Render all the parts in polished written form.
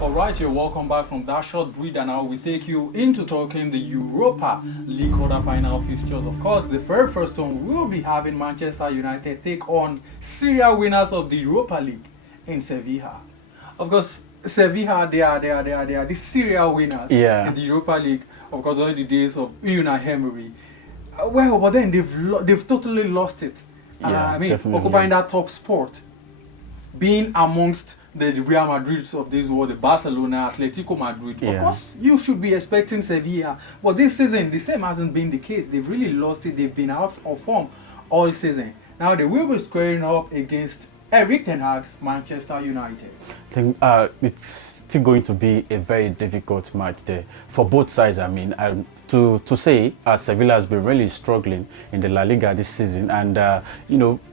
Alright, you're welcome back from that short break, and now we take you into talking the Europa League quarter-final fixtures. Of course, the very first one will be having Manchester United take on serial winners of the Europa League in Sevilla. Of course, Sevilla, they are the serial winners in the Europa League. Of course, during the days of Unai Emery. Well, but then they've totally lost it. Occupying that top spot, being amongst the Real Madrids of this world, the Barcelona, Atletico Madrid. Of course, you should be expecting Sevilla. But this season, the same hasn't been the case. They've really lost it. They've been out of form all season. Now they will be squaring up against Erik ten Hag's Manchester United. I think it's still going to be a very difficult match there for both sides. I mean, to say Sevilla has been really struggling in the La Liga this season, and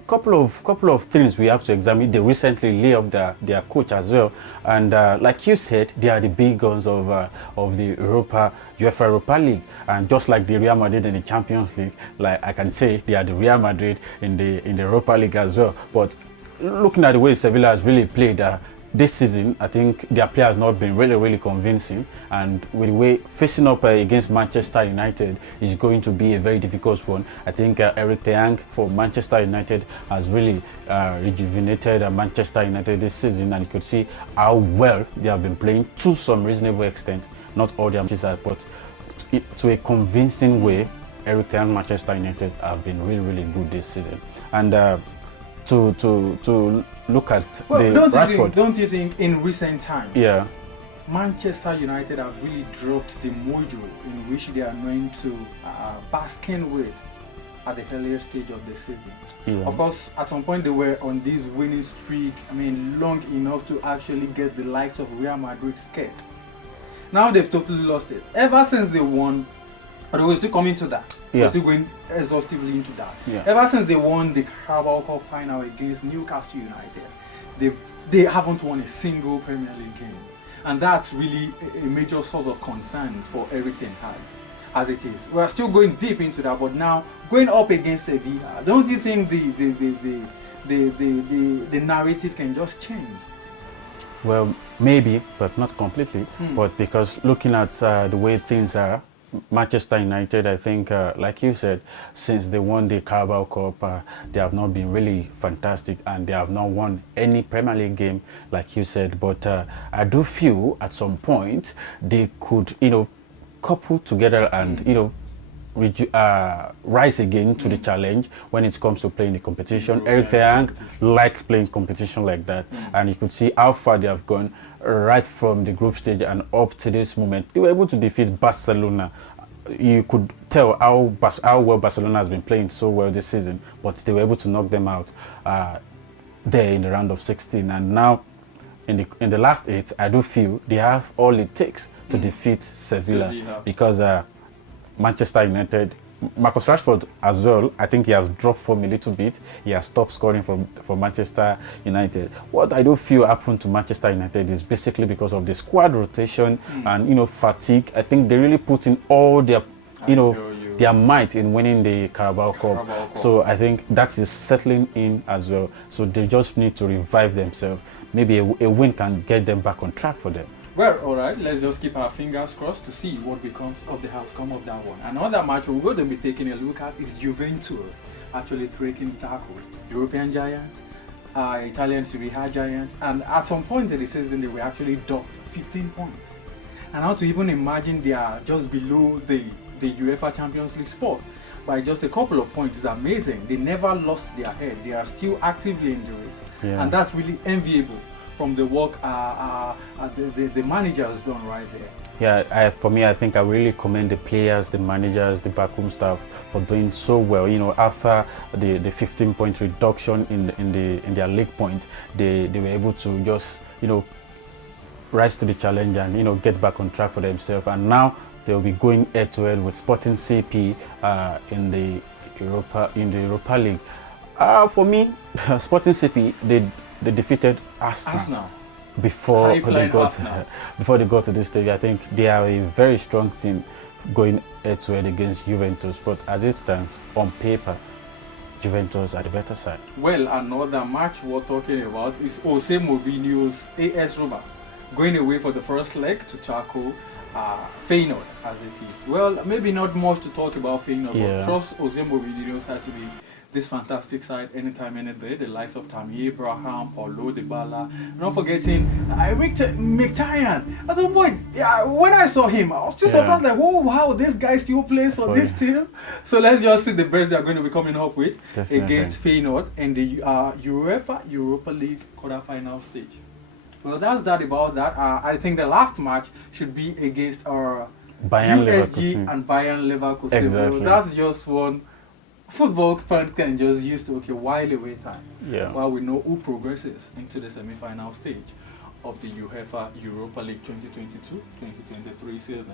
couple of things we have to examine. They recently laid off their coach as well, and like you said, they are the big guns of the Uefa Europa League, and just like the Real Madrid in the Champions League, like I can say they are the Real Madrid in the Europa League as well. But looking at the way Sevilla has really played this season, I think their play has not been really convincing, and with the way facing up against Manchester United is going to be a very difficult one. I think Erik ten Hag for Manchester United has really rejuvenated Manchester United this season, and you could see how well they have been playing to some reasonable extent. Not all their matches, but to a convincing way. Erik ten Hag Manchester United have been really good this season, and to look at don't you think in recent times, Manchester United have really dropped the mojo in which they are known to basking with at the earlier stage of the season? Of course, at some point they were on this winning streak, long enough to actually get the likes of Real Madrid scared. Now they've totally lost it. Ever since they won, but we're still coming to that. We're still going exhaustively into that. Ever since they won the Carabao Cup final against Newcastle United, they haven't won a single Premier League game. And that's really a major source of concern for Erik ten Hag, as it is. We're still going deep into that, but now going up against Sevilla, don't you think the narrative can just change? Well, maybe, but not completely. But because looking at the way things are, Manchester United, I think, like you said, since they won the Carabao Cup, they have not been really fantastic, and they have not won any Premier League game, like you said. But I do feel at some point they could, couple together and, rise again to the challenge when it comes to playing the competition. Erik ten Hag like playing competition like that, and you could see how far they have gone right from the group stage and up to this moment. They were able to defeat Barcelona. You could tell how well Barcelona has been playing so well this season, but they were able to knock them out there in the round of 16. And now in the last 8, I do feel they have all it takes to defeat Sevilla. Because Manchester United, Marcus Rashford as well, I think he has dropped form a little bit. He has stopped scoring for Manchester United. What I do feel happened to Manchester United is basically because of the squad rotation and fatigue. I think they really put in all their their might in winning the Carabao Cup. So I think that is settling in as well. So they just need to revive themselves. Maybe a win can get them back on track for them. Well, all right, let's just keep our fingers crossed to see what becomes of the outcome of that one. Another match we're going to be taking a look at is Juventus actually breaking tackles. European giants, Italian Serie A giants, and at some point in the season they were actually docked 15 points. And now to even imagine they are just below the UEFA Champions League spot by just a couple of points is amazing. They never lost their head. They are still actively in the race. And that's really enviable from the work the manager has done right there. Yeah, for me, I think I really commend the players, the managers, the backroom staff for doing so well. After the 15-point reduction in their league point, they were able to just rise to the challenge and get back on track for themselves. And now they will be going head-to-head with Sporting CP in the Europa League. For me, Sporting CP they defeated Arsenal before they got to this stage. I think they are a very strong team going head-to-head against Juventus. But as it stands on paper, Juventus are the better side. Well, another match we're talking about is Jose Mourinho's AS Roma going away for the first leg to tackle Feyenoord as it is. Well, maybe not much to talk about Feyenoord, Yeah. but trust Ozembo Videos has to be this fantastic side anytime, any day. The likes of Tammy Abraham, Paulo Dybala, not forgetting Mkhitaryan. At some point, yeah, when I saw him, I was still surprised, like, oh wow, this guy still plays for this team. So let's just see the best they are going to be coming up with against Feyenoord in the Uefa Europa League quarterfinal stage. Well, that's that about that. I think the last match should be against Bayern USG Leverkusen. and Bayern Leverkusen. Exactly. Well, that's just one football fan can just use to while away time. Yeah. While we know who progresses into the semi-final stage of the UEFA Europa League 2022-2023 season.